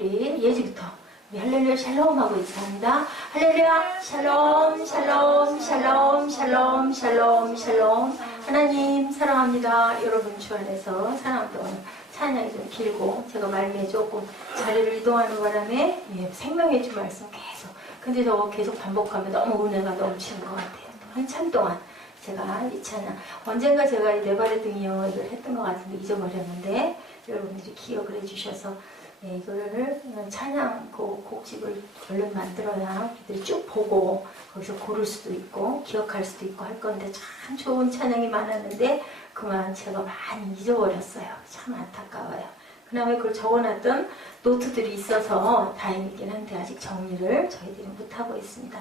우리 예지부터 할렐루야 샬롬 하고 인사합니다. 할렐루야 샬롬 샬롬 샬롬 샬롬 샬롬 샬롬. 하나님 사랑합니다. 여러분 주 안에서 사랑 동안 찬양이 좀 길고 제가 말미에 조금 자리를 이동하는 바람에 생명의 주 말씀 계속, 근데 저거 계속 반복하면 너무 은혜가 넘치는 것 같아요. 한참 동안 제가 이 찬양, 언젠가 제가 이 내 발의 등이요 이걸 했던 것 같은데 잊어버렸는데 여러분들이 기억을 해주셔서 이거를 찬양 곡집을 얼른 만들어야 우리들이 쭉 보고 거기서 고를 수도 있고 기억할 수도 있고 할 건데, 참 좋은 찬양이 많았는데 그만 제가 많이 잊어버렸어요. 참 안타까워요. 그다음에 그걸 적어놨던 노트들이 있어서 다행이긴 한데 아직 정리를 저희들이 못하고 있습니다.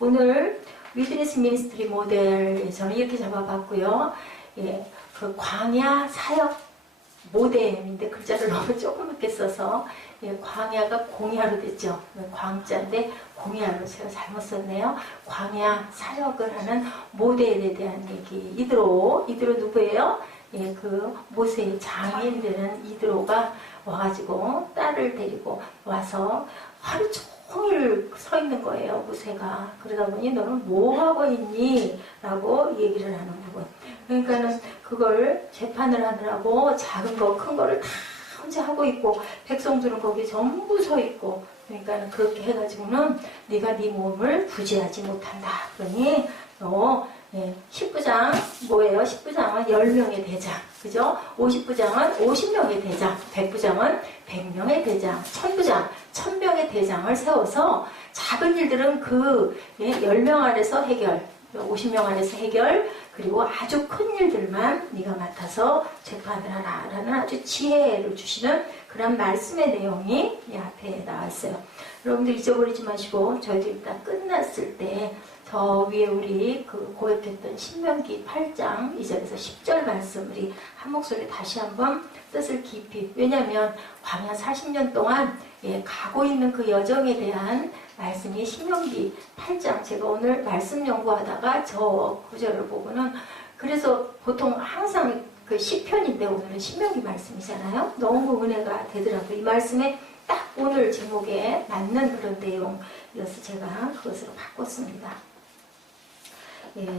오늘 위드니스 미니스트리 모델 저는 이렇게 잡아봤고요. 그 광야 사역 모뎀인데 글자를 너무 조그맣게 써서 광야가 공야로 됐죠. 광자인데 공야로 제가 잘못 썼네요. 광야 사역을 하는 모델에 대한 얘기. 이드로 누구예요? 그 모세의 장인 되는 이드로가 와가지고 딸을 데리고 와서 하루 종일 서 있는 거예요, 모세가. 그러다 보니 너는 뭐 하고 있니? 라고 얘기를 하는 부분. 그러니까는 그걸 재판을 하느라고 작은 거, 큰 거를 다 혼자 하고 있고, 백성들은 거기에 전부 서 있고, 그러니까는 그렇게 해가지고는 네가 네 몸을 부지하지 못한다. 그러니 너 19장 뭐예요? 19장은 10명의 대장, 그죠? 50부장은 50명의 대장, 100부장은 100명의 대장, 1000부장, 1000명의 대장을 세워서 작은 일들은 그 10명 안에서 해결, 50명 안에서 해결, 그리고 아주 큰 일들만 네가 맡아서 재판을 하라라는 아주 지혜를 주시는 그런 말씀의 내용이 이 앞에 나와 있어요. 여러분들 잊어버리지 마시고 저희들 일단 끝났을 때 저 위에 우리 그 고백했던 신명기 8장 2절에서 10절 말씀 우리 한 목소리 다시 한번 뜻을 깊이, 왜냐하면 광야 40년 동안 가고 있는 그 여정에 대한 말씀이 신명기 8장, 제가 오늘 말씀 연구하다가 저 구절을 보고는, 그래서 보통 항상 그 시편인데 오늘은 신명기 말씀이잖아요. 너무 은혜가 되더라고요. 이 말씀에 딱 오늘 제목에 맞는 그런 내용이어서 제가 그것으로 바꿨습니다.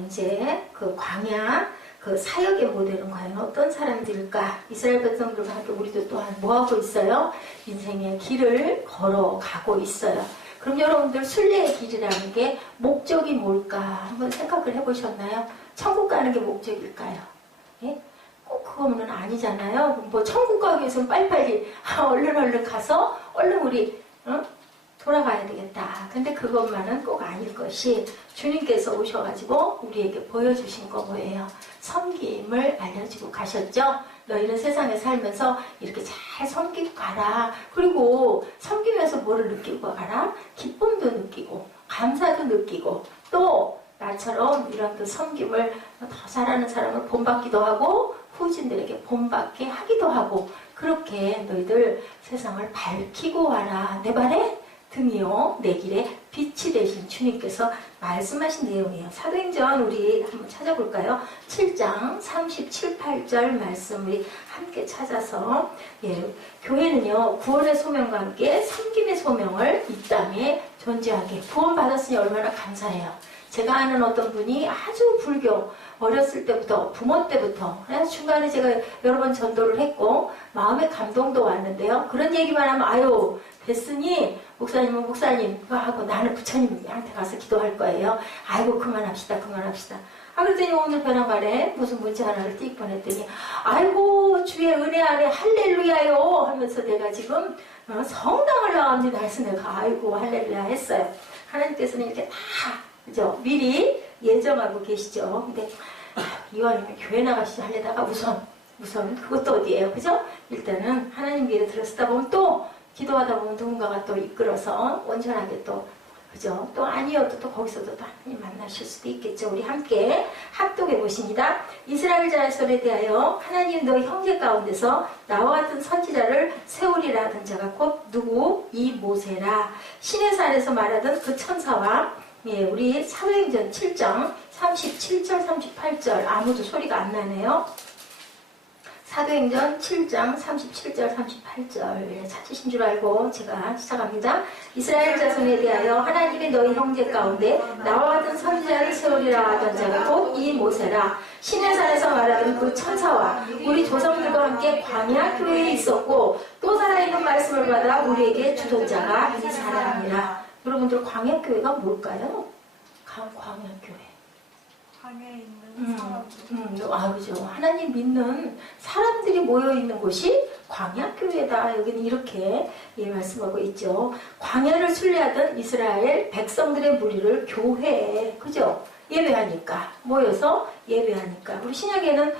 이제 그 광야 그 사역의 모델은 과연 어떤 사람들일까? 이스라엘 백성들과 함께 우리도 또한 뭐하고 있어요? 인생의 길을 걸어가고 있어요. 그럼 여러분들 순례의 길이라는 게 목적이 뭘까? 한번 생각을 해보셨나요? 천국 가는 게 목적일까요? 예? 꼭 그거는 아니잖아요. 뭐 천국 가기 위해서는 빨리빨리 얼른 가서 얼른 우리 돌아가야 되겠다. 근데 그것만은 꼭 아닐 것이, 주님께서 오셔가지고 우리에게 보여주신 거 뭐예요? 섬김을 알려주고 가셨죠? 너희는 세상에 살면서 이렇게 잘 섬기고 가라. 그리고 섬기면서 뭐를 느끼고 가라? 기쁨도 느끼고 감사도 느끼고, 또 나처럼 이런 그 섬김을 더 잘하는 사람을 본받기도 하고 후진들에게 본받게 하기도 하고, 그렇게 너희들 세상을 밝히고 와라. 내 발에 등이요 내 길에 빛이 되신 주님께서 말씀하신 내용이에요. 사도행전 우리 한번 찾아볼까요? 7장 37, 8절 말씀 우리 함께 찾아서, 교회는요 구원의 소명과 함께 섬김의 소명을 이 땅에 존재하게, 구원 받았으니 얼마나 감사해요. 제가 아는 어떤 분이 아주 불교 어렸을 때부터, 부모 때부터, 그래서 중간에 제가 여러 번 전도를 했고 마음의 감동도 왔는데요, 그런 얘기만 하면 아유 됐으니 목사님은 목사님 하고 나는 부처님한테 가서 기도할 거예요. 아이고 그만합시다. 그랬더니 오늘 변화발에 무슨 문자 하나를 띡 보냈더니 아이고 주의 은혜 안에 할렐루야요 하면서 내가 지금 성당을 나왔는데 해서 내가 아이고 할렐루야 했어요. 하나님께서는 이렇게 다 그죠? 미리 예정하고 계시죠. 근데 이왕이면 교회 나가시죠 하려다가 우선 그것도 어디예요, 그죠? 일단은 하나님 길에 들어서다 보면 또 기도하다 보면 누군가가 또 이끌어서 온전하게 또, 그죠? 또 아니어도 또 거기서도 또 하나님 만나실 수도 있겠죠. 우리 함께 합독해 보십니다. 이스라엘 자손에 대하여 하나님 너희 형제 가운데서 나와 같은 선지자를 세우리라 하던 자가 곧 누구? 이 모세라. 신의 산에서 말하던 그 천사와 우리 사도행전 7장 37절 38절 아무도 소리가 안 나네요. 사도행전 7장 37절 38절 찾으신 줄 알고 제가 시작합니다. 이스라엘 자손에 대하여 하나님이 너희 형제 가운데 나와 같은 선지자를 세우리라 하던 자가 곧 이 모세라. 시내산에서 말하는 그 천사와 우리 조상들과 함께 광야 교회에 있었고 또 살아있는 말씀을 받아 우리에게 주던 자가 이 사람이라. 여러분들 광야 교회가 뭘까요? 광야 교회. 방에 있는 사람들. 그죠. 하나님 믿는 사람들이 모여있는 곳이 광야교회다. 여기는 이렇게 말씀하고 있죠. 광야를 순례하던 이스라엘 백성들의 무리를 교회에, 그죠? 예배하니까, 모여서 예배하니까. 우리 신약에는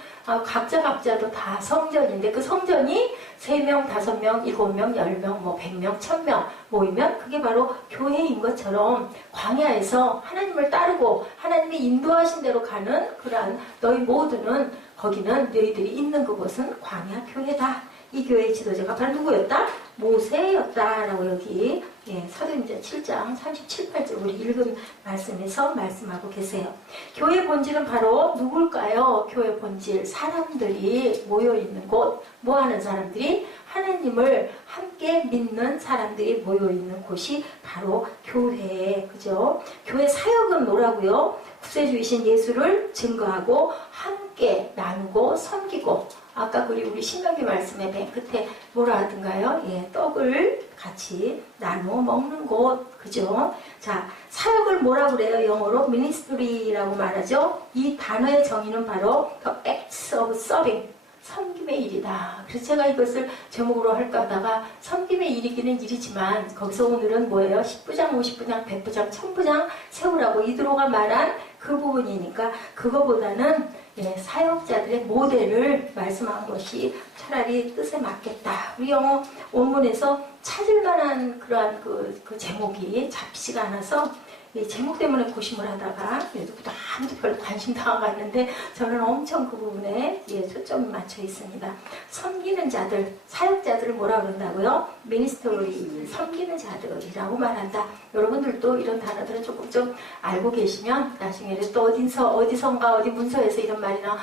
각자도 다 성전인데 그 성전이 3명, 5명, 7명, 10명, 100명, 1000명 모이면 그게 바로 교회인 것처럼 광야에서 하나님을 따르고 하나님이 인도하신 대로 가는 그러한 너희 모두는 거기는 너희들이 있는 그곳은 광야교회다. 이 교회의 지도자가 바로 누구였다? 모세였다라고 여기 사도행전 7장 37, 8절 우리 읽은 말씀에서 말씀하고 계세요. 교회 본질은 바로 누굴까요? 교회 본질, 사람들이 모여있는 곳, 뭐하는 사람들이? 하나님을 함께 믿는 사람들이 모여있는 곳이 바로 교회, 그죠? 교회 사역은 뭐라고요? 구세주이신 예수를 증거하고 함께 나누고 섬기고, 아까 우리 신명기 말씀의 맨 끝에 뭐라 하던가요? 떡을 같이 나누어 먹는 곳, 그죠? 자, 사역을 뭐라 그래요? 영어로 ministry라고 말하죠. 이 단어의 정의는 바로 the acts of serving, 섬김의 일이다. 그래서 제가 이것을 제목으로 할까 하다가 섬김의 일이기는 일이지만 거기서 오늘은 뭐예요? 10부장, 50부장, 100부장, 1000부장 세우라고 이드로가 말한 그 부분이니까 그거보다는 사역자들의 모델을 말씀한 것이 차라리 뜻에 맞겠다. 우리 영어 원문에서 찾을 만한 그러한 그 제목이 잡히지가 않아서 이 제목 때문에 고심을 하다가 누구도 아무도 별로 관심도 안 갔는데 저는 엄청 그 부분에 초점이 맞춰 있습니다. 섬기는 자들, 사역자들을 뭐라 그런다고요? 미니스터리, 섬기는 자들이라고 말한다. 여러분들도 이런 단어들은 조금 좀 알고 계시면 나중에 또 어디선가 어디 문서에서 이런 말이나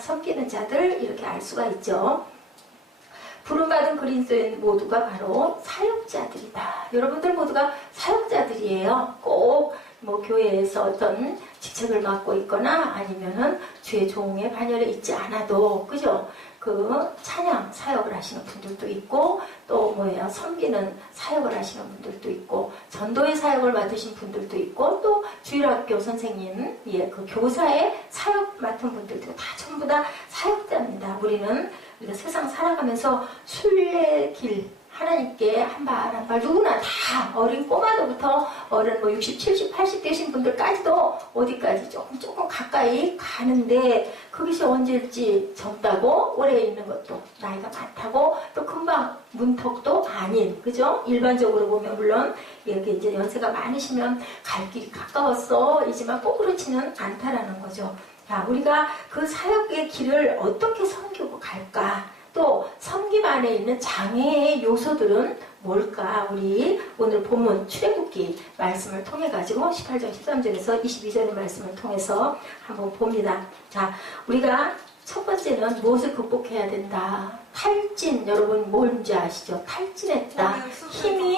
섬기는 자들 이렇게 알 수가 있죠. 부름받은 그리스도인 모두가 바로 사역자들이다. 여러분들 모두가 사역자들이에요. 꼭 교회에서 어떤 직책을 맡고 있거나 아니면은 주의 종의 반열에 있지 않아도, 그죠? 그 찬양 사역을 하시는 분들도 있고 또 섬기는 사역을 하시는 분들도 있고 전도의 사역을 맡으신 분들도 있고 또 주일학교 선생님, 그 교사의 사역 맡은 분들도 다 전부 다 사역자입니다. 우리가 세상 살아가면서 순례길 하나님께 한 발 한 발 누구나 다 어린 꼬마들부터 어른 60, 70, 80 되신 분들까지도 어디까지 조금 가까이 가는데 그것이 언제일지 젊다고 오래 있는 것도 나이가 많다고 또 금방 문턱도 아닌, 그죠? 일반적으로 보면 물론 이렇게 이제 연세가 많으시면 갈 길이 가까웠어 이지만 꼭 그렇지는 않다라는 거죠. 자, 우리가 그 사역의 길을 어떻게 섬기고 갈까? 또 섬김 안에 있는 장애의 요소들은 뭘까? 우리 오늘 본문 출애굽기 말씀을 통해 가지고 18절 13절에서 22절의 말씀을 통해서 한번 봅니다. 자, 우리가 첫 번째는 무엇을 극복해야 된다? 탈진. 여러분 뭔지 아시죠? 탈진했다. 힘이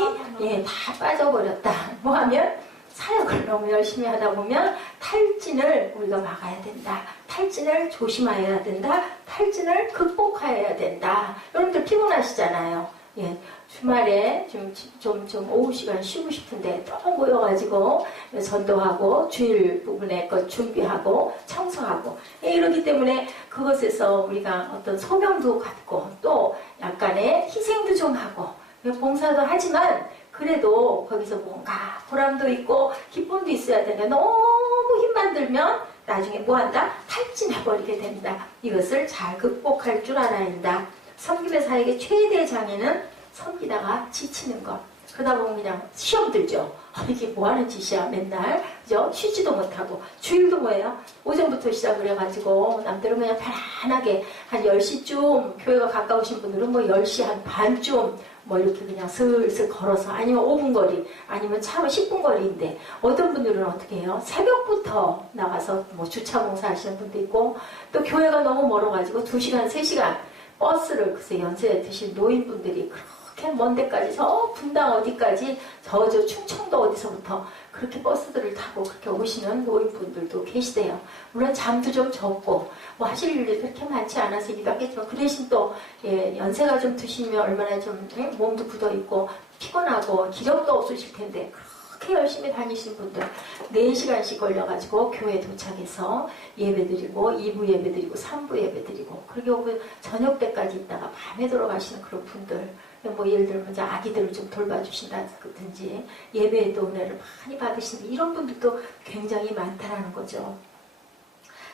다 빠져버렸다. 뭐 하면? 사역을 너무 열심히 하다 보면 탈진을 우리가 막아야 된다. 탈진을 조심해야 된다. 탈진을 극복해야 된다. 여러분들 피곤하시잖아요. 주말에 좀 오후 시간 쉬고 싶은데 또 모여가지고 전도하고 주일 부분에 것 준비하고 청소하고 이러기 때문에 그것에서 우리가 어떤 소명도 갖고 또 약간의 희생도 좀 하고 봉사도 하지만 그래도 거기서 뭔가 보람도 있고 기쁨도 있어야 되는데 너무 힘만 들면 나중에 뭐한다? 탈진해버리게 된다. 이것을 잘 극복할 줄 알아야 한다. 섬김의 사역의 최대 장애는 섬기다가 지치는 것. 그러다 보면 그냥 시험 들죠. 이게 뭐하는 짓이야 맨날, 그죠? 쉬지도 못하고 주일도 뭐예요? 오전부터 시작을 해가지고 남들은 그냥 편안하게 한 10시쯤 교회가 가까우신 분들은 10시 한 반쯤 이렇게 그냥 슬슬 걸어서 아니면 5분 거리 아니면 차로 10분 거리인데 어떤 분들은 어떻게 해요? 새벽부터 나가서 주차 공사 하시는 분도 있고 또 교회가 너무 멀어가지고 2시간 3시간 버스를 글쎄 연세 드신 노인분들이 그렇게 먼 데까지 저 분당 어디까지 저 충청도 어디서부터 그렇게 버스들을 타고 그렇게 오시는 노인분들도 계시대요. 물론 잠도 좀 적고 뭐 하실 일이 그렇게 많지 않아서 일하겠지만 그 대신 또 연세가 좀 드시면 얼마나 좀 몸도 굳어있고 피곤하고 기력도 없으실 텐데 그렇게 열심히 다니신 분들 4시간씩 걸려가지고 교회 도착해서 예배드리고 2부 예배드리고 3부 예배드리고 그렇게 오고 저녁 때까지 있다가 밤에 돌아가시는 그런 분들 뭐 예를 들면 이제 아기들을 좀 돌봐주신다든지 예배의 또 은혜를 많이 받으시는 이런 분들도 굉장히 많다라는 거죠.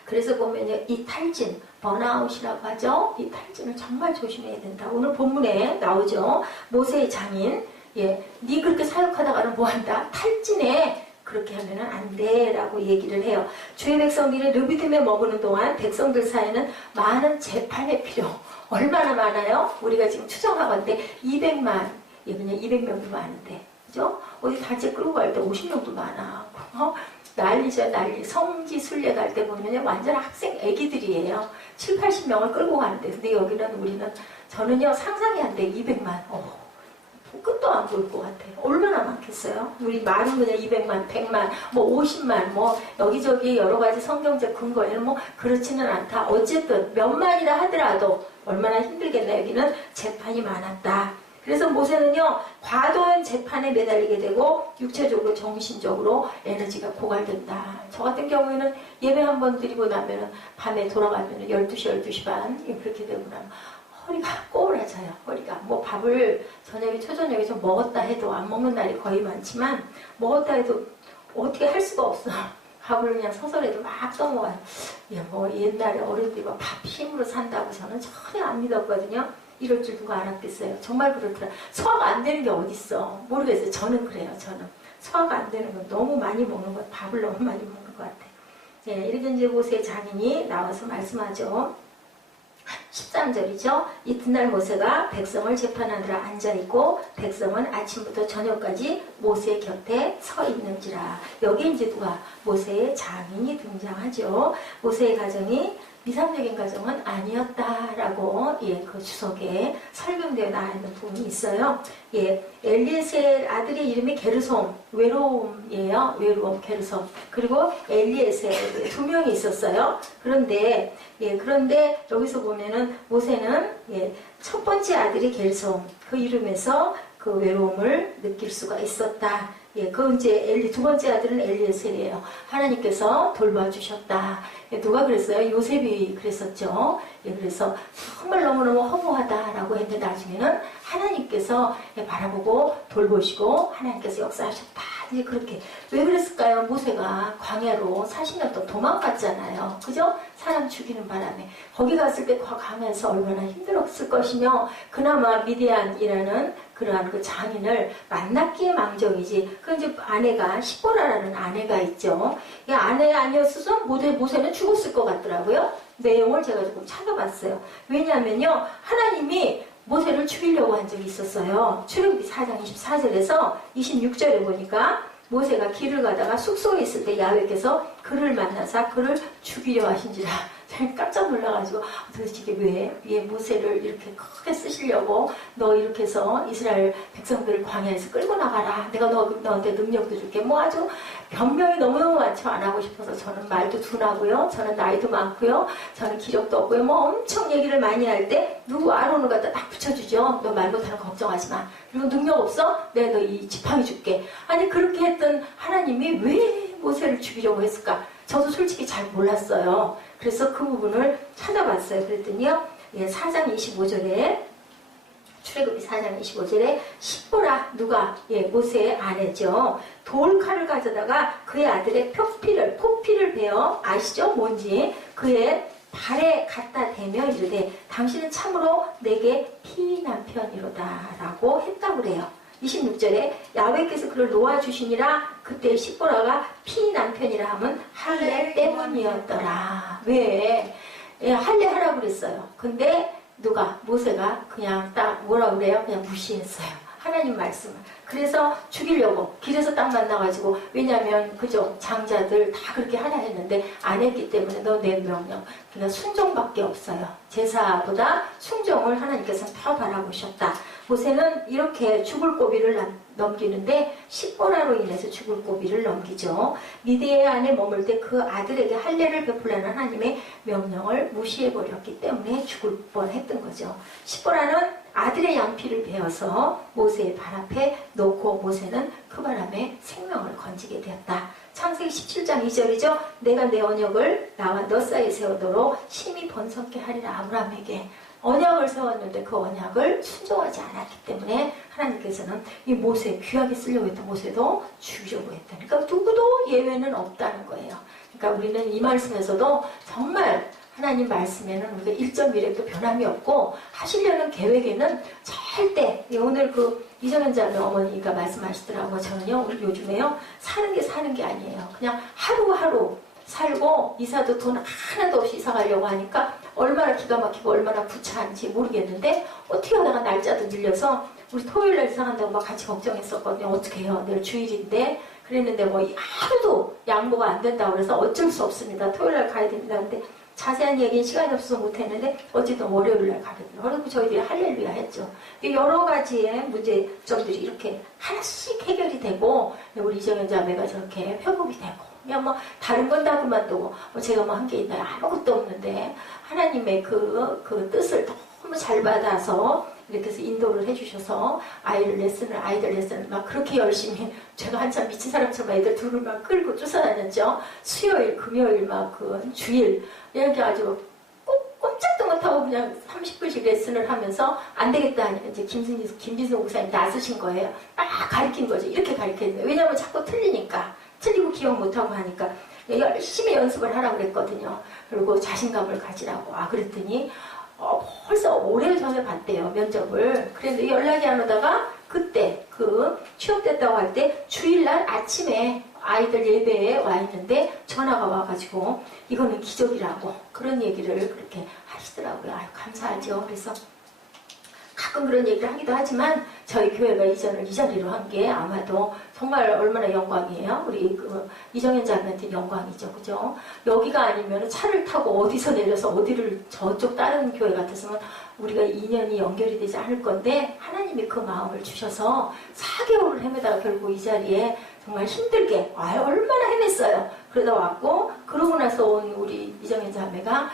그래서 보면 이 탈진, 번아웃이라고 하죠. 이 탈진을 정말 조심해야 된다. 오늘 본문에 나오죠. 모세의 장인, 네 그렇게 사역하다가는 뭐한다? 탈진해. 그렇게 하면 안 돼 라고 얘기를 해요. 주의 백성들이 르비딤에 머무는 동안 백성들 사이에는 많은 재판의 필요. 얼마나 많아요? 우리가 지금 추정하건대 200만, 그냥 200명도 많은데, 그죠? 어디 단체 끌고 갈 때 50명도 많아. 난리죠, 난리. 성지 순례 갈 때 보면 완전 학생 애기들이에요. 7, 80명을 끌고 가는데. 근데 여기는 우리는, 저는요, 상상이 안 돼. 200만. 끝도 안 보일 것 같아요. 얼마나 많겠어요? 우리 많은 그냥 200만, 100만, 뭐 50만, 뭐 여기저기 여러 가지 성경적 근거에는 뭐 그렇지는 않다. 어쨌든 몇만이라 하더라도 얼마나 힘들겠나. 여기는 재판이 많았다. 그래서 모세는요, 과도한 재판에 매달리게 되고 육체적으로 정신적으로 에너지가 고갈된다. 저 같은 경우에는 예배 한번 드리고 나면은 밤에 돌아가면은 12시, 12시 반 그렇게 되고 나면 허리가 꼬부라져요. 허리가. 뭐 밥을 저녁에 초저녁에 좀 먹었다 해도 안 먹는 날이 거의 많지만 먹었다 해도 어떻게 할 수가 없어. 밥을 그냥 서서라도 막 떠먹어요. 뭐 옛날에 어른들이 밥 힘으로 산다고 저는 전혀 안 믿었거든요. 이럴 줄 누가 알았겠어요. 정말 그렇더라. 소화가 안 되는 게 어딨어. 모르겠어요. 저는 그래요. 저는. 소화가 안 되는 건 너무 많이 먹는 것, 밥을 너무 많이 먹는 것 같아요. 이렇게 이제 모세의 장인이 나와서 말씀하죠. 13절이죠. 이튿날 모세가 백성을 재판하느라 앉아있고 백성은 아침부터 저녁까지 모세 곁에 서 있는지라. 여기 이제 누가 모세의 장인이 등장하죠. 모세의 가정이 이상적인 가정은 아니었다라고 그 주석에 설명되어 나와 있는 부분이 있어요. 엘리에셀 아들의 이름이 게르솜, 외로움이에요. 외로움, 게르솜. 그리고 엘리에셀 2명이 있었어요. 그런데 여기서 보면은 모세는 첫 번째 아들이 게르솜, 그 이름에서 그 외로움을 느낄 수가 있었다. 그 이제 두 번째 아들은 엘리에셀이에요. 하나님께서 돌봐주셨다. 누가 그랬어요? 요셉이 그랬었죠. 그래서 정말 너무너무 허무하다라고 했는데 나중에는 하나님께서 바라보고 돌보시고 하나님께서 역사하셨다. 이제 그렇게. 왜 그랬을까요? 모세가 광야로 40년 동안 도망갔잖아요. 그죠? 사람 죽이는 바람에. 거기 갔을 때 가면서 얼마나 힘들었을 것이며 그나마 미디안이라는 그러한 그 장인을 만났기에 망정이지. 그 이제 아내가 시보라라는 아내가 있죠. 이 아내 아니었어서 모세는 죽었을 것 같더라고요. 내용을 제가 조금 찾아봤어요. 왜냐하면요, 하나님이 모세를 죽이려고 한 적이 있었어요. 출애굽기 4장 24절에서 26절에 보니까 모세가 길을 가다가 숙소에 있을 때 야훼께서 그를 만나사 그를 죽이려 하신지라. 깜짝 놀라가지고 도대체 이게 왜 모세를 이렇게 크게 쓰시려고 너 이렇게 해서 이스라엘 백성들을 광야에서 끌고 나가라. 내가 너한테 능력도 줄게. 뭐 아주 변명이 너무너무 많죠. 안 하고 싶어서. 저는 말도 둔하고요. 저는 나이도 많고요. 저는 기력도 없고요. 뭐 엄청 얘기를 많이 할 때 누구 아론을 갖다 딱 붙여주죠. 너 말 못하는 걱정하지 마. 그리고 능력 없어? 내가 너 이 지팡이 줄게. 아니 그렇게 했던 하나님이 왜 모세를 죽이려고 했을까? 저도 솔직히 잘 몰랐어요. 그래서 그 부분을 찾아봤어요. 그랬더니요, 4장 25절에, 출애굽기 4장 25절에, 시보라, 누가, 모세의 아내죠. 돌칼을 가져다가 그의 아들의 포피를 베어, 아시죠? 뭔지, 그의 발에 갖다 대며 이르되, 당신은 참으로 내게 피남편이로다. 라고 했다고 그래요. 26절에 야훼께서 그를 놓아주시니라. 그때 시보라가 피남편이라 하면 할례 때문이었더라. 왜? 할례 하라고 그랬어요. 근데 누가? 모세가 그냥 딱 뭐라 그래요? 그냥 무시했어요. 하나님 말씀을. 그래서 죽이려고 길에서 딱 만나가지고, 왜냐면 그죠, 장자들 다 그렇게 하라 했는데 안 했기 때문에 너 내 명령, 그러니까 순종밖에 없어요. 제사보다 순종을 하나님께서는 더 바라보셨다. 모세는 이렇게 죽을 고비를 넘기는데 십보라로 인해서 죽을 고비를 넘기죠. 미디에 안에 머물 때 그 아들에게 할례를 베풀라는 하나님의 명령을 무시해버렸기 때문에 죽을 뻔했던 거죠. 십보라는 아들의 양피를 베어서 모세의 발 앞에 놓고 모세는 그 바람에 생명을 건지게 되었다. 창세기 17장 2절이죠. 내가 내 언약을 나와 너 사이에 세우도록 심히 번성케 하리라. 아브라함에게 언약을 세웠는데 그 언약을 순종하지 않았기 때문에 하나님께서는 이 모세, 귀하게 쓰려고 했던 모세도 죽이려고 했다. 그러니까 누구도 예외는 없다는 거예요. 그러니까 우리는 이 말씀에서도 정말 하나님 말씀에는 우리가 1.1획도 변함이 없고 하시려는 계획에는 절대, 오늘 그 이정현 자매 어머니가 말씀하시더라고요. 저는요, 우리 요즘에요, 사는 게 아니에요. 그냥 하루하루 살고, 이사도 돈 하나도 없이 이사 가려고 하니까 얼마나 기가 막히고 얼마나 구차한지 모르겠는데, 어떻게 하다가 날짜도 늘려서 우리 토요일날 이사 간다고 막 같이 걱정했었거든요. 어떻게 해요? 내일 주일인데. 그랬는데 뭐 하루도 양보가 안 된다고 그래서 어쩔 수 없습니다. 토요일날 가야 됩니다. 근데 자세한 얘기는 시간이 없어서 못했는데 어쨌든 월요일날 가거든요. 그리고 저희들이 할렐루야 했죠. 여러 가지의 문제점들이 이렇게 하나씩 해결이 되고, 우리 이정현 자매가 저렇게 회복이 되고, 그냥 뭐 다른 건 다 그만두고 제가 뭐 한 게 있나요? 아무것도 없는데 하나님의 그 뜻을 너무 잘 받아서 이렇게 해서 인도를 해주셔서 아이들 레슨을 막 그렇게 열심히, 제가 한참 미친 사람처럼 애들 둘을 막 끌고 쫓아다녔죠. 수요일, 금요일 막 그 주일 이렇게 아주 꼼짝도 못하고 그냥 30분씩 레슨을 하면서 안 되겠다 하니까 이제 김진성 목사님 나서신 거예요. 막 가르친 거죠. 이렇게 가르쳤는데, 왜냐면 자꾸 틀리고 기억 못하고 하니까 열심히 연습을 하라고 그랬거든요. 그리고 자신감을 가지라고. 그랬더니 벌써 오래전에 봤대요, 면접을. 그런데 연락이 안 오다가 그때 취업됐다고 할 때 주일날 아침에 아이들 예배에 와 있는데 전화가 와가지고 이거는 기적이라고 그런 얘기를 그렇게 하시더라고요. 감사하죠. 그래서 가끔 그런 얘기를 하기도 하지만 저희 교회가 이전을 이 자리로 한 게 아마도 정말 얼마나 영광이에요. 우리 이정현 자매한테 영광이죠. 그죠? 여기가 아니면 차를 타고 어디서 내려서 어디를 저쪽 다른 교회 같았으면 우리가 인연이 연결이 되지 않을 건데, 하나님이 그 마음을 주셔서 4개월을 헤매다가 결국 이 자리에 정말 힘들게 얼마나 헤맸어요. 그러다 왔고, 그러고 나서 온 우리 이정현 자매가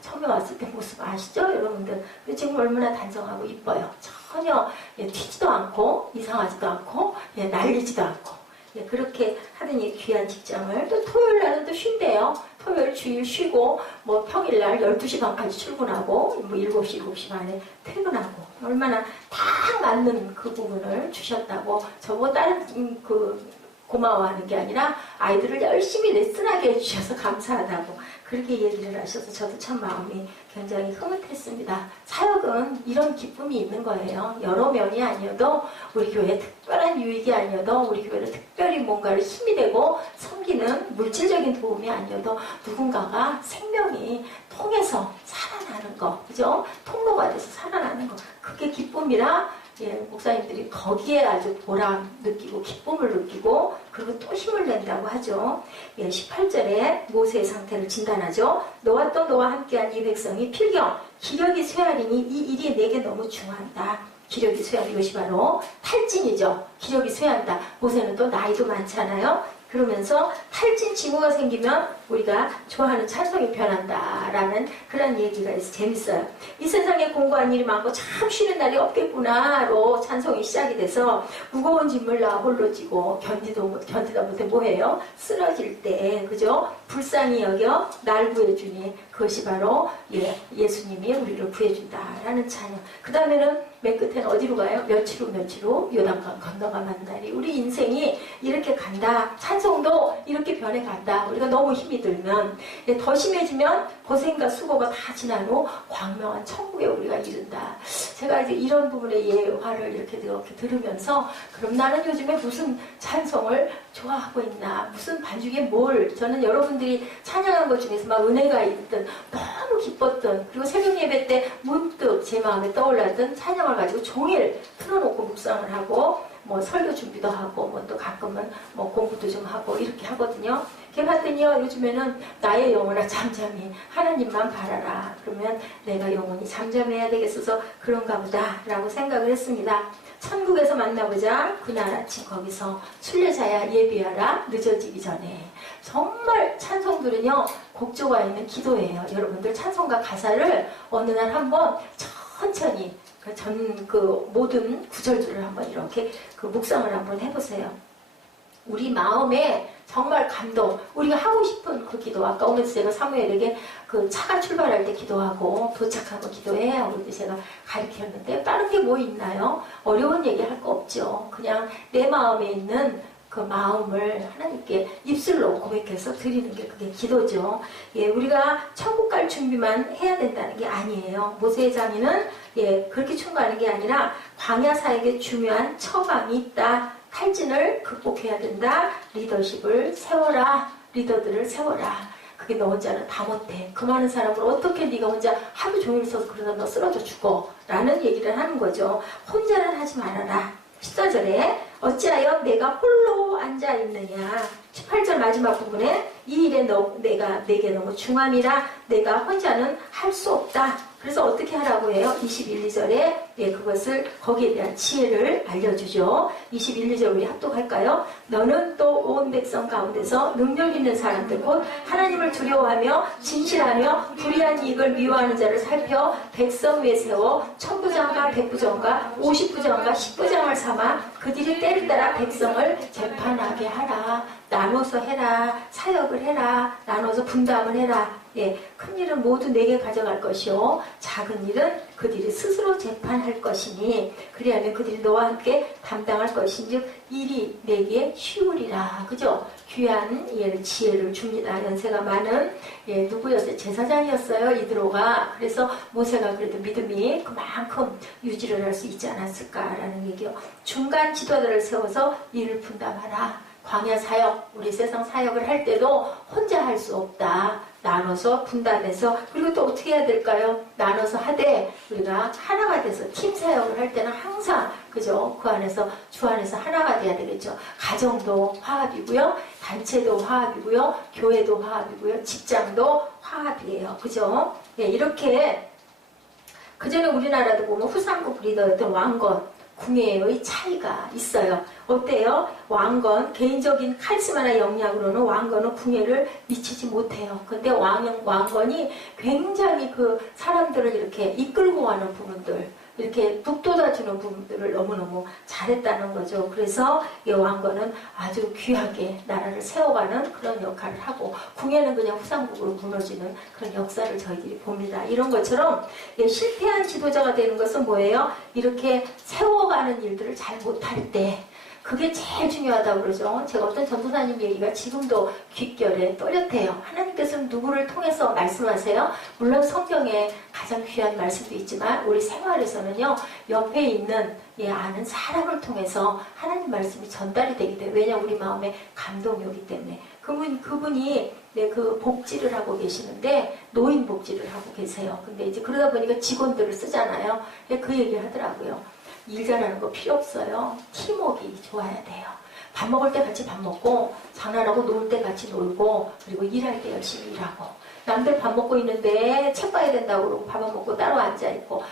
처음에 왔을 때 모습 아시죠? 여러분들. 근데 지금 얼마나 단정하고 이뻐요. 전혀 튀지도 않고 이상하지도 않고 날리지도 않고 그렇게 하더니 귀한 직장을, 또 토요일 날은 또 쉰대요. 토요일 주일 쉬고 뭐 평일날 12시 반까지 출근하고 뭐 7시 반에 퇴근하고, 얼마나 딱 맞는 그 부분을 주셨다고. 저보고 다른 고마워하는 게 아니라 아이들을 열심히 레슨하게 해주셔서 감사하다고 그렇게 얘기를 하셔서 저도 참 마음이 굉장히 흐뭇했습니다. 사역은 이런 기쁨이 있는 거예요. 여러 명이 아니어도, 우리 교회에 특별한 유익이 아니어도, 우리 교회를 특별히 뭔가를 힘이 되고 섬기는 물질적인 도움이 아니어도 누군가가 생명이 통해서 살아나는 거, 그죠? 통로가 돼서 살아나는 거, 그게 기쁨이라 목사님들이 거기에 아주 보람 느끼고 기쁨을 느끼고 그리고 또 힘을 낸다고 하죠. 18절에 모세의 상태를 진단하죠. 너와 또 너와 함께한 이 백성이 필경 기력이 쇠하리니 이 일이 내게 너무 중요하다. 기력이 쇠한 이것이 바로 탈진이죠. 기력이 쇠한다. 모세는 또 나이도 많잖아요. 그러면서 탈진 징후가 생기면 우리가 좋아하는 찬송이 변한다라는 그런 얘기가 있어서 재밌어요. 이 세상에 공고한 일이 많고 참 쉬는 날이 없겠구나로 찬송이 시작이 돼서 무거운 짐을 나 홀로 지고 견디다 못해 뭐해요? 쓰러질 때, 그죠? 불쌍히 여겨 날 구해주니 그것이 바로 예수님이 우리를 구해준다라는 찬양. 그 다음에는 맨 끝에는 어디로 가요? 며칠 후 요단강 건너가는 날이, 우리 인생이 이렇게 간다. 찬송도 이렇게 변해간다. 우리가 너무 힘이 들면, 더 심해지면 고생과 수고가 다 지난 후 광명한 천국에 우리가 이른다. 제가 이제 이런 부분의 예화를 이렇게 들으면서, 그럼 나는 요즘에 무슨 찬송을 좋아하고 있나, 무슨 반죽에 뭘, 저는 여러분들이 찬양한 것 중에서 막 은혜가 있든 너무 너무 기뻤던, 그리고 새벽 예배 때 문득 제 마음에 떠올랐던 찬양을 가지고 종일 틀어놓고 묵상을 하고 뭐 설교 준비도 하고 뭐 또 가끔은 뭐 공부도 좀 하고 이렇게 하거든요. 이렇게 봤더니요, 요즘에는 나의 영혼아 잠잠히 하나님만 바라라. 그러면 내가 영혼이 잠잠해야 되겠어서 그런가 보다 라고 생각을 했습니다. 천국에서 만나보자. 그날 아침 거기서 순례자야 예비하라. 늦어지기 전에. 정말 찬송들은요, 곡조가 있는 기도예요. 여러분들 찬송가 가사를 어느 날 한번 천천히 그 모든 구절들을 한번 이렇게 그 묵상을 한번 해보세요. 우리 마음에 정말 감동, 우리가 하고 싶은 그 기도, 아까 오면서 제가 사무엘에게 그 차가 출발할 때 기도하고 도착하면 기도해 하고 제가 가르쳤는데, 다른 게 뭐 있나요? 어려운 얘기 할 거 없죠. 그냥 내 마음에 있는 그 마음을 하나님께 입술로 고백해서 드리는 게 그게 기도죠. 예, 우리가 천국 갈 준비만 해야 된다는 게 아니에요. 모세의 장인은 그렇게 충고하는 게 아니라 광야 사역에 중요한 처방이 있다. 탈진을 극복해야 된다. 리더십을 세워라. 리더들을 세워라. 그게 너 혼자는 다 못해. 그 많은 사람을 어떻게 네가 혼자 하루 종일 써서 그러다 너 쓰러져 죽어. 라는 얘기를 하는 거죠. 혼자는 하지 말아라. 14절에 어찌하여 내가 홀로 앉아있느냐. 18절 마지막 부분에 이 일에 내게 너무 중함이라 내가 혼자는 할 수 없다. 그래서 어떻게 하라고 해요? 21, 2절에 그것을 거기에 대한 지혜를 알려주죠. 21, 2절 우리 합독할까요? 너는 또 온 백성 가운데서 능력 있는 사람들 곧 하나님을 두려워하며 진실하며 불의한 이익을 미워하는 자를 살펴 백성 위에 세워 천부장과 백부장과 50부장과 10부장을 삼아 그들이 때를 따라 백성을 재판하게 하라. 나눠서 해라. 사역을 해라. 나눠서 분담을 해라. 큰 일은 모두 내게 가져갈 것이요 작은 일은 그들이 스스로 재판할 것이니 그리하면 그들이 너와 함께 담당할 것인즉 일이 내게 쉬우리라. 그죠? 귀한 지혜를 줍니다. 연세가 많은 누구였어요? 제사장이었어요. 이드로가. 그래서 모세가 그래도 믿음이 그만큼 유지를 할 수 있지 않았을까라는 얘기요. 중간 지도자를 세워서 일을 분담하라. 광야 사역, 우리 세상 사역을 할 때도 혼자 할 수 없다. 나눠서 분담해서, 그리고 또 어떻게 해야 될까요? 나눠서 하되 우리가 하나가 돼서 팀 사역을 할 때는 항상 그죠? 그 안에서 주 안에서 하나가 돼야 되겠죠. 가정도 화합이고요, 단체도 화합이고요, 교회도 화합이고요, 직장도 화합이에요. 그죠? 이렇게 그전에 우리나라도 보면 후삼국 리더였던 왕건 궁예의 차이가 있어요. 어때요? 왕건, 개인적인 카리스마나 역량으로는 왕건은 궁예를 미치지 못해요. 근데 왕건이 굉장히 그 사람들을 이렇게 이끌고 가는 부분들, 이렇게 북돋아주는 부분들을 너무너무 잘했다는 거죠. 그래서 이 왕건은 아주 귀하게 나라를 세워가는 그런 역할을 하고, 궁예는 그냥 후삼국으로 무너지는 그런 역사를 저희들이 봅니다. 이런 것처럼 실패한 지도자가 되는 것은 뭐예요? 이렇게 세워가는 일들을 잘 못할 때 그게 제일 중요하다고 그러죠. 제가 어떤 전도사님 얘기가 지금도 귓결에 또렷해요. 하나님께서는 누구를 통해서 말씀하세요? 물론 성경에 가장 귀한 말씀도 있지만 우리 생활에서는요, 옆에 있는 아는 사람을 통해서 하나님 말씀이 전달이 되기 때문에, 왜냐 우리 마음에 감동이 오기 때문에. 그분이 그 복지를 하고 계시는데 노인 복지를 하고 계세요. 근데 이제 그러다 보니까 직원들을 쓰잖아요. 그 얘기를 하더라고요. 일 잘하는 거 필요 없어요. 팀워크가 좋아야 돼요. 밥 먹을 때 같이 밥 먹고, 장난하고 놀 때 같이 놀고, 그리고 일할 때 열심히 일하고. 남들 밥 먹고 있는데 책 봐야 된다고 그러고 밥안 먹고 따로 앉아있고,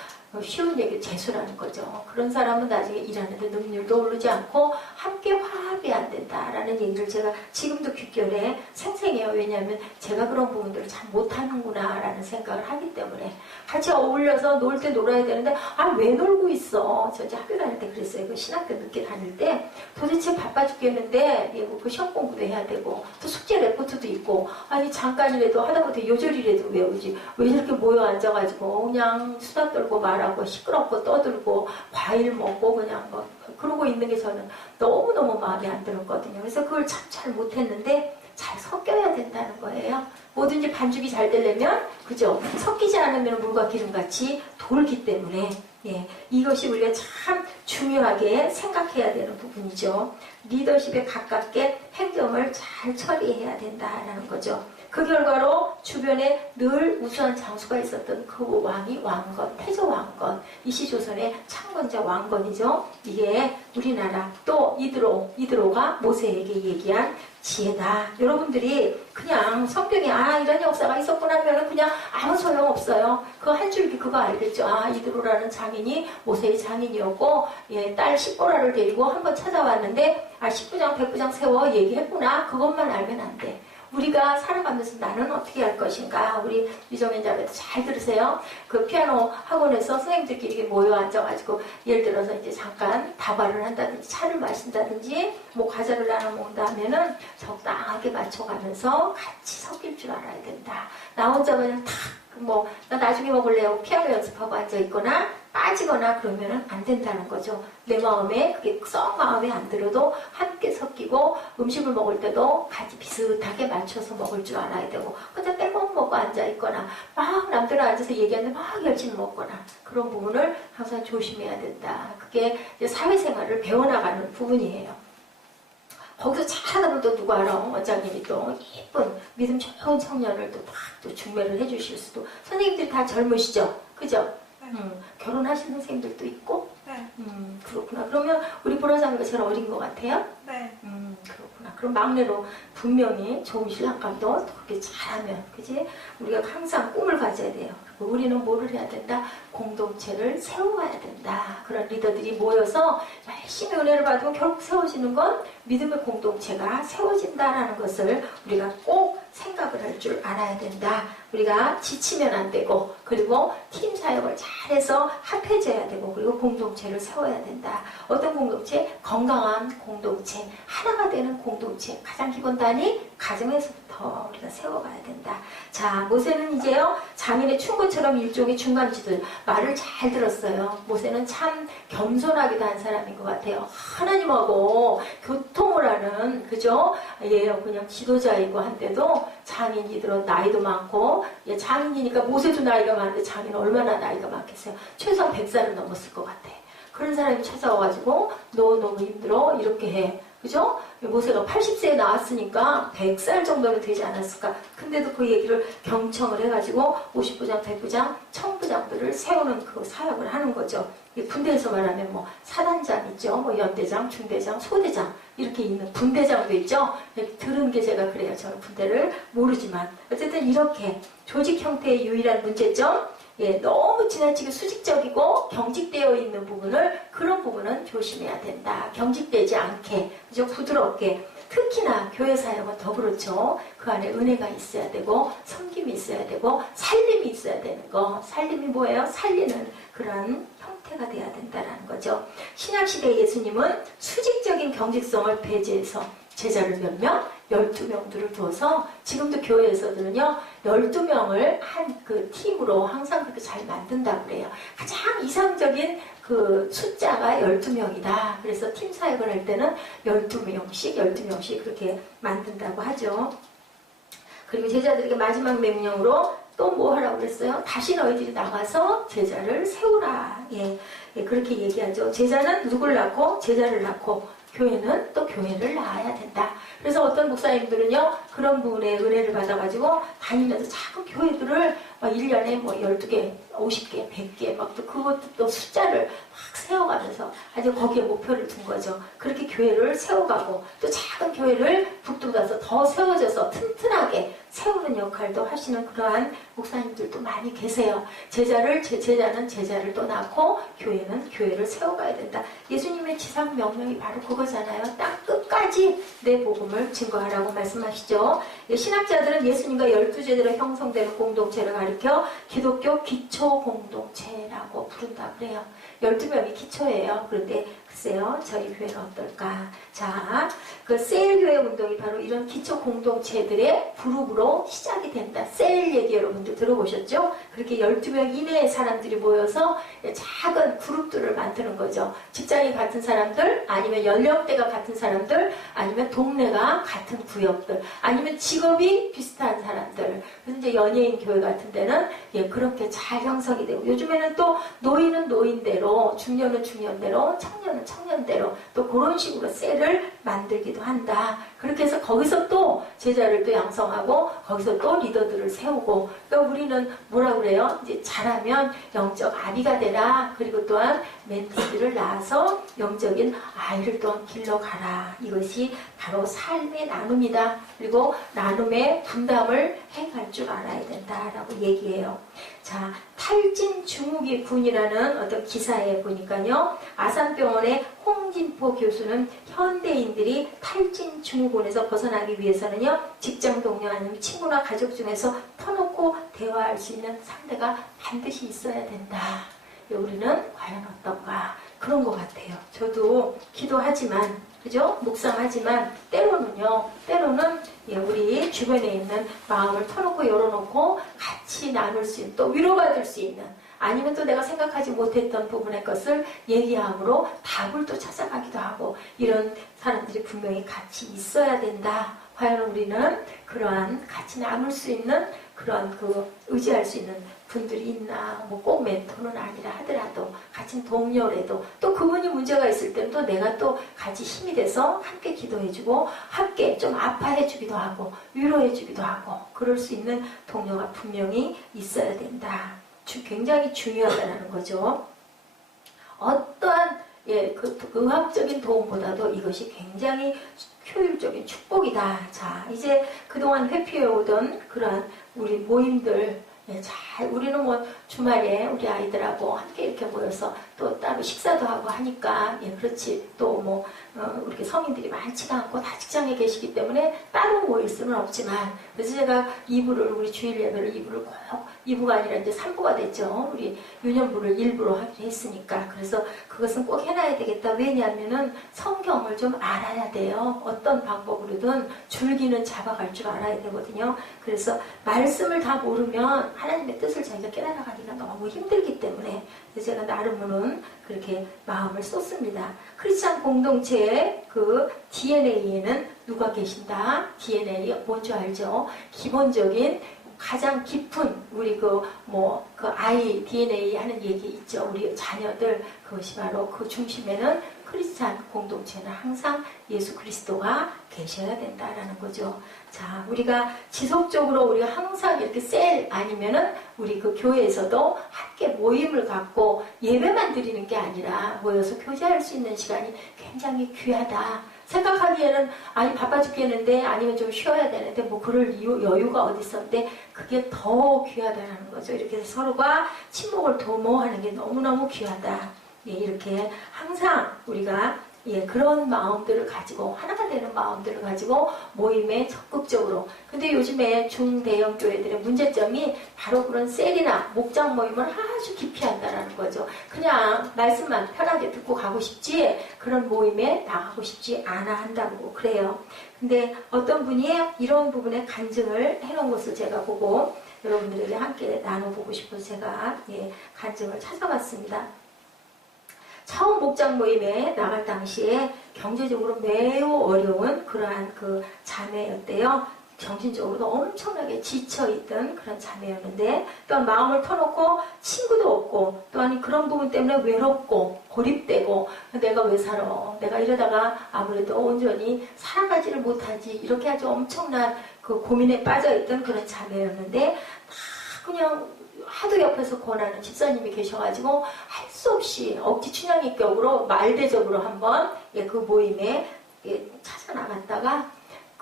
쉬운 얘기 재수라는 거죠. 그런 사람은 나중에 일하는데 능률도 오르지 않고 함께 화합이 안 된다라는 얘기를 제가 지금도 귓결에 생생해요. 왜냐하면 제가 그런 부분들을 잘 못하는구나 라는 생각을 하기 때문에. 같이 어울려서 놀 때 놀아야 되는데 왜 놀고 있어. 저 이제 학교 다닐 때 그랬어요. 그 신학교 늦게 다닐 때 도대체 바빠 죽겠는데 그 시험 공부도 해야 되고 또 숙제 레포트도 있고, 아니 잠깐이라도 하다못해 요절이라도 외우지 왜 저렇게 모여 앉아가지고 그냥 수다 떨고 말하고 시끄럽고 떠들고 과일 먹고 그냥 그러고 있는 게 저는 너무너무 마음에 안 들었거든요. 그래서 그걸 참 잘 못했는데 잘 섞여야 된다는 거예요. 뭐든지 반죽이 잘 되려면, 그죠? 섞이지 않으면 물과 기름같이 돌기 때문에, 이것이 우리가 참 중요하게 생각해야 되는 부분이죠. 리더십에 가깝게 행정을 잘 처리해야 된다라는 거죠. 그 결과로 주변에 늘 우수한 장수가 있었던 그 왕이 왕건, 태조 왕건, 이시조선의 창건자 왕건이죠. 이게 우리나라 또 이드로가 모세에게 얘기한 지혜다. 여러분들이 그냥 성경에 이런 역사가 있었구나 하면 그냥 아무 소용없어요. 그거 한 줄기 그거 알겠죠. 이드로라는 장인이 모세의 장인이었고 딸 십보라를 데리고 한번 찾아왔는데 10부장 100부장 세워 얘기했구나. 그것만 알면 안 돼. 우리가 살아가면서 나는 어떻게 할 것인가. 우리 유정현 자매도 잘 들으세요. 그 피아노 학원에서 선생님들끼리 모여 앉아가지고 예를 들어서 이제 잠깐 다발을 한다든지 차를 마신다든지 뭐 과자를 나눠 먹는다 하면은 적당하게 맞춰가면서 같이 섞일 줄 알아야 된다. 나 혼자 그냥 나 나중에 먹을래요. 피아노 연습하고 앉아있거나 빠지거나 그러면은 안 된다는 거죠. 내 마음에 그게 썩 마음에 안 들어도 함께 섞이고 음식을 먹을 때도 같이 비슷하게 맞춰서 먹을 줄 알아야 되고 혼자 떼먹 먹고 앉아있거나 막 남들 앉아서 얘기하는데 막 열심히 먹거나 그런 부분을 항상 조심해야 된다. 그게 이제 사회생활을 배워나가는 부분이에요. 거기서 잘하다 보면 또 누구 알아? 원장님이 또 예쁜 믿음 좋은 청년을 또 중매를 해주실 수도. 선생님들이 다 젊으시죠? 그죠? 네. 결혼하신 선생님들도 있고? 네. 그렇구나. 그러면 우리 보라장이가 제일 어린 것 같아요? 네. 그렇구나. 그럼 막내로 분명히 좋은 신랑감도 그렇게 잘하면, 그지? 우리가 항상 꿈을 가져야 돼요. 그리고 우리는 뭐를 해야 된다? 공동체를 세워가야 된다. 그런 리더들이 모여서 열심히 은혜를 받으면 결국 세워지는 건 믿음의 공동체가 세워진다라는 것을 우리가 꼭 생각을 할 줄 알아야 된다. 우리가 지치면 안 되고, 그리고 팀 사역을 잘해서 합해져야 되고, 그리고 공동체를 세워야 된다. 어떤 공동체? 건강한 공동체, 하나가 되는 공동체, 가장 기본 단위 가정에서부터 우리가 세워가야 된다. 자, 모세는 이제요 장인의 충고처럼 일종의 중간지들 말을 잘 들었어요. 모세는 참 겸손하기도 한 사람인 것 같아요. 하나님하고 교통을 하는, 그죠? 그냥 지도자이고 한데도 장인이들은 나이도 많고, 장인이니까 모세도 나이가 많은데 장인은 얼마나 나이가 많겠어요? 최소한 100살을 넘었을 것 같아. 그런 사람이 찾아와가지고 너 너무 힘들어 이렇게 해. 그죠? 모세가 80세에 나왔으니까 100살 정도는 되지 않았을까. 근데도 그 얘기를 경청을 해가지고 50부장, 100부장, 1000부장들을 세우는 그 사역을 하는 거죠. 군대에서 말하면 뭐 사단장 있죠. 뭐 연대장, 중대장, 소대장 이렇게 있는 분대장도 있죠. 들은 게 제가 그래요. 저는 분대를 모르지만 어쨌든 이렇게 조직 형태의 유일한 문제점, 너무 지나치게 수직적이고 경직되어 있는 부분을, 그런 부분은 조심해야 된다. 경직되지 않게, 그죠? 부드럽게. 특히나 교회 사역은 더 그렇죠. 그 안에 은혜가 있어야 되고, 섬김이 있어야 되고, 살림이 있어야 되는 거. 살림이 뭐예요? 살리는 그런 형태가 돼야 된다는 거죠. 신약시대 예수님은 수직적인 경직성을 배제해서 제자를 몇 명? 12명들을 두어서 지금도 교회에서들은요 12명을 한 그 팀으로 항상 그렇게 잘 만든다고 그래요. 가장 이상적인 그 숫자가 12명이다. 그래서 팀 사역을 할 때는 12명씩 그렇게 만든다고 하죠. 그리고 제자들에게 마지막 명령으로 또 뭐 하라고 그랬어요? 다시 너희들이 나가서 제자를 세우라. 그렇게 얘기하죠. 제자는 누굴 낳고 제자를 낳고, 교회는 또 교회를 낳아야 된다. 그래서 어떤 목사님들은요 그런 부분에 은혜를 받아가지고 다니면서 작은 교회들을 막 1년에 뭐 12개, 50개, 100개 막 또 그것도 또 숫자를 막 세워가면서 아주 거기에 목표를 둔 거죠. 그렇게 교회를 세워가고 또 작은 교회를 북돋아서 더 세워져서 튼튼하게 세우는 역할도 하시는 그러한 목사님들도 많이 계세요. 제자는 제자를 또 낳고 교회는 교회를 세워가야 된다. 예수님의 지상 명령이 바로 그거잖아요. 땅 끝까지 내 복음을 증거하라고 말씀하시죠. 신학자들은 예수님과 12제자로 형성되는 공동체를 가리켜 기독교 기초 공동체라고 부른다 그래요. 12명이 기초예요. 그런데 글쎄요, 저희 교회는 어떨까? 자, 그 셀교회 운동이 바로 이런 기초 공동체들의 그룹으로 시작이 된다. 셀 얘기 여러분들 들어보셨죠? 그렇게 12명 이내의 사람들이 모여서 작은 그룹들을 만드는 거죠. 직장이 같은 사람들, 아니면 연령대가 같은 사람들, 아니면 동네가 같은 구역들, 아니면 직업이 비슷한 사람들. 그래서 이제 연예인 교회 같은 데는 그렇게 잘 형성이 되고, 요즘에는 또 노인은 노인대로, 중년은 중년대로, 청년은 청년대로 대로 또 그런 식으로 셀을 만들기도 한다. 그렇게 해서 거기서 또 제자를 또 양성하고 거기서 또 리더들을 세우고, 그러니까 우리는 뭐라 그래요? 이제 잘하면 영적 아비가 되라. 그리고 또한 멘티들을 낳아서 영적인 아이를 또한 길러가라. 이것이 바로 삶의 나눔이다. 그리고 나눔의 분담을 행할 줄 알아야 된다라고 얘기해요. 자, 탈진중후기 군이라는 어떤 기사에 보니까요, 아산병원의 홍진포 교수는 현대인들이 탈진중후군에서 벗어나기 위해서는요, 직장 동료 아니면 친구나 가족 중에서 터놓고 대화할 수 있는 상대가 반드시 있어야 된다. 우리는 과연 어떤가? 그런 것 같아요. 저도 기도하지만, 그죠? 묵상하지만, 때로는 우리 주변에 있는 마음을 터놓고 열어놓고 같이 나눌 수 있는, 또 위로받을 수 있는, 아니면 또 내가 생각하지 못했던 부분의 것을 얘기함으로 답을 또 찾아가기도 하고, 이런 사람들이 분명히 같이 있어야 된다. 과연 우리는 그러한 같이 나눌 수 있는 그런 의지할 수 있는 분들이 있나? 뭐 꼭 멘토는 아니라 하더라도 같이 동료라도 또 그분이 문제가 있을 때는 또 내가 또 같이 힘이 돼서 함께 기도해주고 함께 좀 아파해주기도 하고 위로해주기도 하고 그럴 수 있는 동료가 분명히 있어야 된다. 굉장히 중요하다는 거죠. 어떠한 그 의학적인 도움보다도 이것이 굉장히 효율적인 축복이다. 자, 이제 그동안 회피해오던 그러한 우리 모임들, 우리는 뭐 주말에 우리 아이들하고 함께 이렇게 모여서 또 따로 식사도 하고 하니까, 그렇지. 또 뭐, 이렇게 성인들이 많지가 않고 다 직장에 계시기 때문에 따로 모일 수는 없지만, 그래서 제가 우리 주일 예배를 2부를 꼭, 2부가 아니라 이제 3부가 됐죠. 우리 유년부를 1부로 하기로 했으니까. 그래서 그것은 꼭 해놔야 되겠다. 왜냐하면은 성경을 좀 알아야 돼요. 어떤 방법으로든 줄기는 잡아갈 줄 알아야 되거든요. 그래서 말씀을 다 모르면 하나님의 뜻을 자기가 깨달아가기가 너무 힘들기 때문에 제가 나름으로는 그렇게 마음을 쏟습니다. 크리스찬 공동체의 그 DNA에는 누가 계신다? DNA 뭔지 알죠? 기본적인 가장 깊은 우리 아이 DNA 하는 얘기 있죠. 우리 자녀들, 그것이 바로 그 중심에는 크리스찬 공동체는 항상 예수 그리스도가 계셔야 된다라는 거죠. 자, 우리가 지속적으로 우리가 항상 이렇게 셀 아니면은 우리 그 교회에서도 함께 모임을 갖고 예배만 드리는 게 아니라 모여서 교제할 수 있는 시간이 굉장히 귀하다. 생각하기에는 아니 바빠 죽겠는데 아니면 좀 쉬어야 되는데 뭐 그럴 여유가 어디 있었는데 그게 더 귀하다는 거죠. 이렇게 해서 서로가 친목을 도모하는 게 너무너무 귀하다. 이렇게 항상 우리가 그런 마음들을 가지고 하나가 되는 마음들을 가지고 모임에 적극적으로. 근데 요즘에 중대형 교회들의 문제점이 바로 그런 셀이나 목장 모임을 아주 기피한다라는 거죠. 그냥 말씀만 편하게 듣고 가고 싶지 그런 모임에 나가고 싶지 않아 한다고 그래요. 근데 어떤 분이 이런 부분에 간증을 해놓은 것을 제가 보고 여러분들에게 함께 나눠보고 싶어서 제가 간증을 찾아봤습니다. 처음 목장 모임에 나갈 당시에 경제적으로 매우 어려운 그러한 그 자매였대요. 정신적으로도 엄청나게 지쳐있던 그런 자매였는데 또한 마음을 터놓고 친구도 없고 또한 그런 부분 때문에 외롭고 고립되고 내가 왜 살아? 내가 이러다가 아무래도 온전히 살아가지를 못하지 이렇게 아주 엄청난 그 고민에 빠져있던 그런 자매였는데 다 그냥 하도 옆에서 권하는 집사님이 계셔가지고 할 수 없이 억지 춘향이격으로 말대접으로 한번 그 모임에 찾아 나갔다가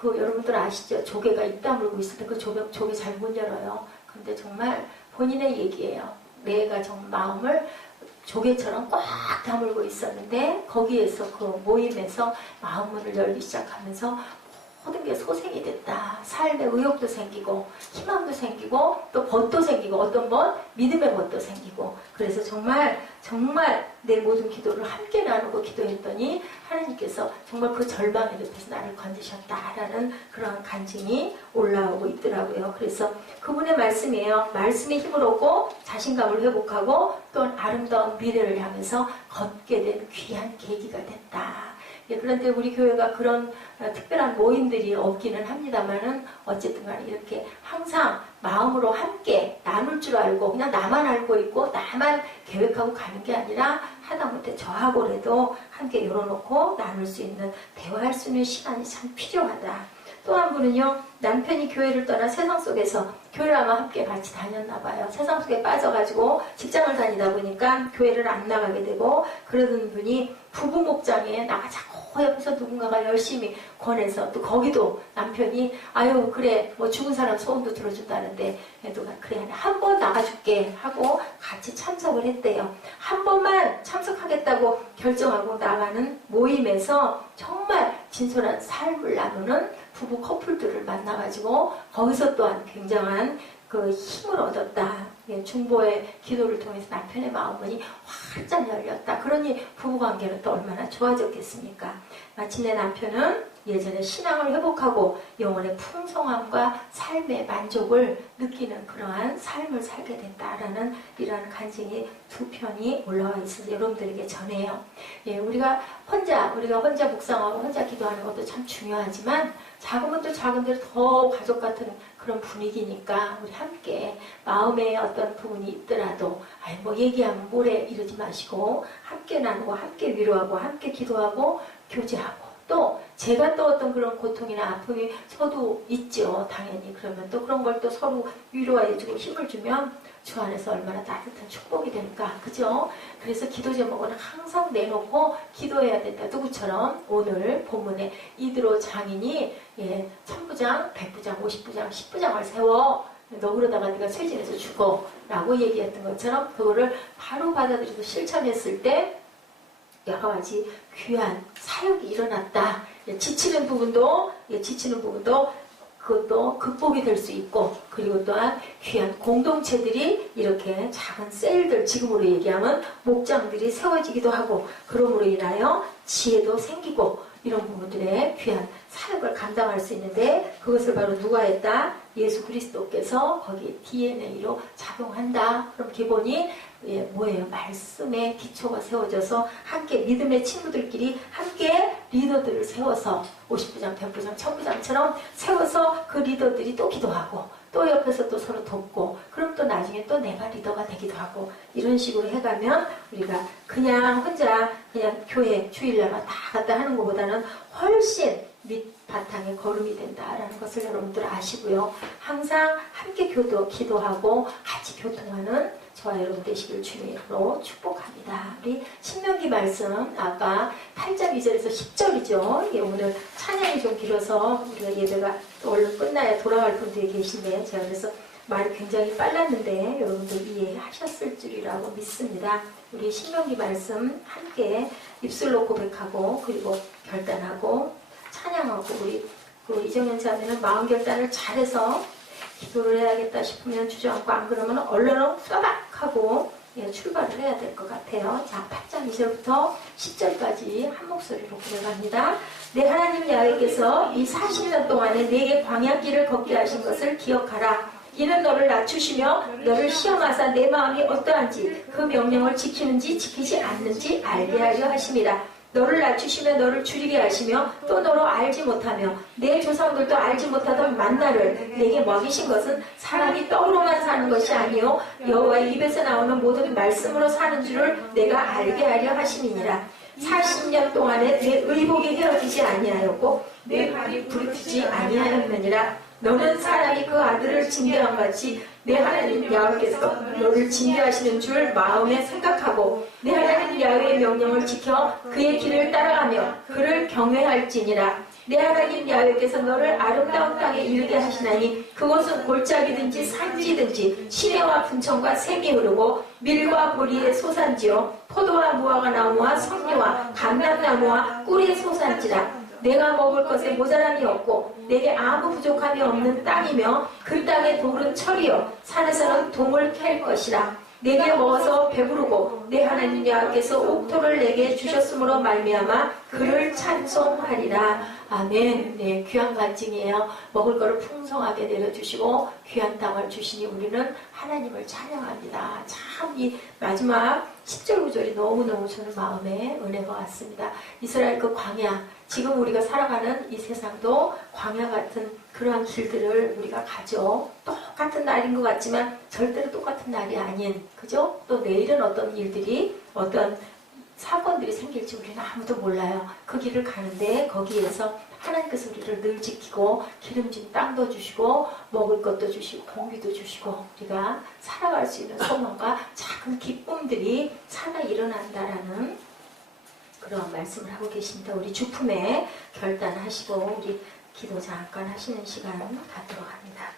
여러분들 아시죠? 조개가 입 다물고 있을 때 그 조개 잘 못 열어요. 근데 정말 본인의 얘기예요. 내가 정말 마음을 조개처럼 꽉 다물고 있었는데 거기에서 그 모임에서 마음문을 열기 시작하면서 모든 게 소생이 됐다. 삶의 의욕도 생기고 희망도 생기고 또 벗도 생기고 어떤 번 믿음의 벗도 생기고 그래서 정말 내 모든 기도를 함께 나누고 기도했더니 하나님께서 정말 그 절망의 늪에서 나를 건지셨다라는 그런 간증이 올라오고 있더라고요. 그래서 그분의 말씀이에요. 말씀의 힘을 얻고 자신감을 회복하고 또 아름다운 미래를 향해서 걷게 된 귀한 계기가 됐다. 예, 그런데 우리 교회가 그런 특별한 모임들이 없기는 합니다만은 어쨌든 간에 이렇게 항상 마음으로 함께 나눌 줄 알고 그냥 나만 알고 있고 나만 계획하고 가는 게 아니라 하다못해 저하고라도 함께 열어놓고 나눌 수 있는 대화할 수 있는 시간이 참 필요하다. 또 한 분은요, 남편이 교회를 떠나 세상 속에서 교회를 아마 함께 같이 다녔나 봐요. 세상 속에 빠져가지고 직장을 다니다 보니까 교회를 안 나가게 되고, 그러던 분이 부부 목장에 나가자고 옆에서 누군가가 열심히 권해서, 또 거기도 남편이 아유 그래 뭐 죽은 사람 소원도 들어준다는데 누가 그래 한 번 나가줄게 하고 같이 참석을 했대요. 한 번만 참석하겠다고 결정하고 나가는 모임에서 정말 진솔한 삶을 나누는 부부 커플들을 만나가지고 거기서 또한 굉장한 그 힘을 얻었다. 예, 중보의 기도를 통해서 남편의 마음이 활짝 열렸다. 그러니 부부관계는 또 얼마나 좋아졌겠습니까? 마침내 남편은 예전에 신앙을 회복하고 영혼의 풍성함과 삶의 만족을 느끼는 그러한 삶을 살게 됐다라는 이러한 간증이 두 편이 올라와 있어서 여러분들에게 전해요. 예, 우리가 혼자 묵상하고 혼자 기도하는 것도 참 중요하지만 작은 것도 작은 대로 더 가족 같은 그런 분위기니까 우리 함께 마음에 어떤 부분이 있더라도 뭐 얘기하면 뭐래 이러지 마시고 함께 나누고 함께 위로하고 함께 기도하고 교제하고 또 제가 또 어떤 그런 고통이나 아픔이 저도 있죠. 당연히. 그러면 또 그런 걸 또 서로 위로해주고 힘을 주면 주 안에서 얼마나 따뜻한 축복이 될까. 그죠? 그래서 기도 제목은 항상 내놓고 기도해야 된다. 누구처럼 오늘 본문에 이드로 장인이 1000부장, 100부장, 50부장, 10부장을 세워 너 그러다가 네가 쇠진해서 죽어 라고 얘기했던 것처럼 그거를 바로 받아들여서 실천했을 때 여러 가지 귀한 사역이 일어났다. 지치는 부분도 그것도 극복이 될 수 있고, 그리고 또한 귀한 공동체들이 이렇게 작은 셀들, 지금으로 얘기하면 목장들이 세워지기도 하고, 그러므로 인하여 지혜도 생기고, 이런 부분들의 귀한 사역을 감당할 수 있는데, 그것을 바로 누가 했다? 예수 그리스도께서 거기 DNA로 작용한다. 그럼 기본이 뭐예요? 말씀의 기초가 세워져서 함께 믿음의 친구들끼리 함께 리더들을 세워서 50부장, 100부장, 1000부장처럼 세워서 그 리더들이 또 기도하고 또 옆에서 또 서로 돕고 그럼 또 나중에 또 내가 리더가 되기도 하고 이런 식으로 해가면 우리가 그냥 혼자 그냥 교회 주일날만 다 갔다 하는 것보다는 훨씬 밑바탕에 거름이 된다라는 것을 여러분들 아시고요. 항상 함께 기도하고 같이 교통하는 저와 여러분 되시길 주님으로 축복합니다. 우리 신명기 말씀 아까 8장 2절에서 10절이죠. 오늘 찬양이 좀 길어서 우리가 예배가 또 얼른 끝나야 돌아갈 분들이 계신데 제가 그래서 말이 굉장히 빨랐는데 여러분들 이해하셨을 줄이라고 믿습니다. 우리 신명기 말씀 함께 입술로 고백하고 그리고 결단하고 찬양하고 우리 그 이정현 자매는 마음 결단을 잘해서 기도를 해야겠다 싶으면 주저앉고 안 그러면 얼른 후다닥 하고 출발을 해야 될 것 같아요. 자, 8장 2절부터 10절까지 한 목소리로 고백합니다. 내 하나님 야훼께서 이 40년 동안에 내게 광야길을 걷게 하신 것을 기억하라. 이는 너를 낮추시며 너를 시험하사 내 마음이 어떠한지 그 명령을 지키는지 지키지 않는지 알게 하려 하심이라. 너를 낮추시며 너를 줄이게 하시며 또 너로 알지 못하며 내 조상들도 알지 못하던 만나를 내게 먹이신 것은 사람이 떡으로만 사는 것이 아니요 여호와의 입에서 나오는 모든 말씀으로 사는 줄을 내가 알게 하려 하심이니라. 40년 동안에 내 의복이 헤어지지 아니하였고 내 발이 부르트지 아니하였느니라. 너는 사람이 그 아들을 징계한 같이 내 하나님 야훼께서 너를 징계하시는 줄 마음에 생각하고 내 하나님 야훼의 명령을 지켜 그의 길을 따라가며 그를 경외할지니라. 내 하나님 야훼께서 너를 아름다운 땅에 이르게 하시나니 그곳은 골짜기든지 산지든지 시내와 분천과 샘이 흐르고 밀과 보리의 소산지요 포도와 무화과 나무와 석류와 감람나무와 꿀의 소산지라. 내가 먹을 것에 모자람이 없고 내게 아무 부족함이 없는 땅이며 그 땅의 돌은 철이요 산에서는 동을 캘 것이라. 내게 먹어서 배부르고 내 하나님 야훼께서 옥토를 내게 주셨으므로 말미암아 그를 찬송하리라. 아멘. 네, 귀한 간증이에요. 먹을 거를 풍성하게 내려주시고 귀한 땅을 주시니 우리는 하나님을 찬양합니다. 참 이 마지막 10절 9절이 너무너무 저는 마음에 은혜가 왔습니다. 이스라엘 그 광야, 지금 우리가 살아가는 이 세상도 광야 같은 그러한 길들을 우리가 가죠. 똑같은 날인 것 같지만 절대로 똑같은 날이 아닌, 그죠? 또 내일은 어떤 일들이, 어떤 사건들이 생길지 우리는 아무도 몰라요. 그 길을 가는데 거기에서 하나님께서 우리를 늘 지키고 기름진 땅도 주시고 먹을 것도 주시고 공기도 주시고 우리가 살아갈 수 있는 소망과 작은 기쁨들이 살아 일어난다라는 그런 말씀을 하고 계십니다. 우리 주품에 결단하시고 우리 기도 잠깐 하시는 시간 갖도록 합니다.